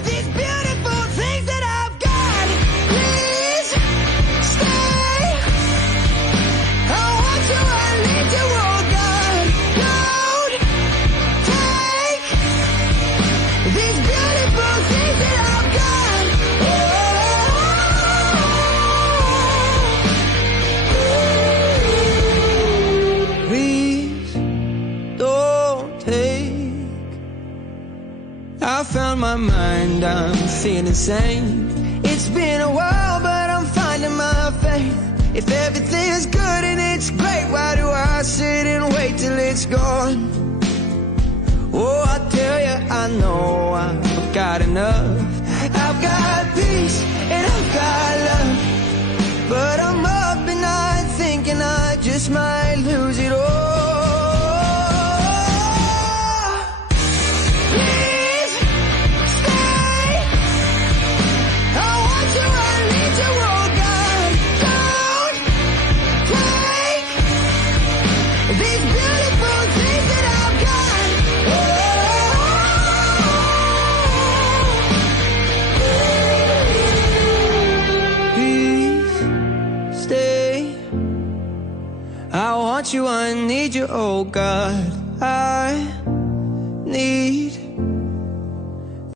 these beautiful things that I've got. Please stay. I want you, I need you, oh God. Don't take these beautiful things that I've got. Please don't take. I found my mind, I'm feeling sane. It's been a while, but I'm finding my faith. If everything's good and it's great, why do I sit and wait till it's gone? Oh, I tell you, I know I've got enough. I've got peace and I've got love, but I'm up at night thinking I just might lose it all. Please stay. I want you, I need you, oh God. Don't take these beautiful things that I've got. Please stay. I want you, I need you, oh God. I need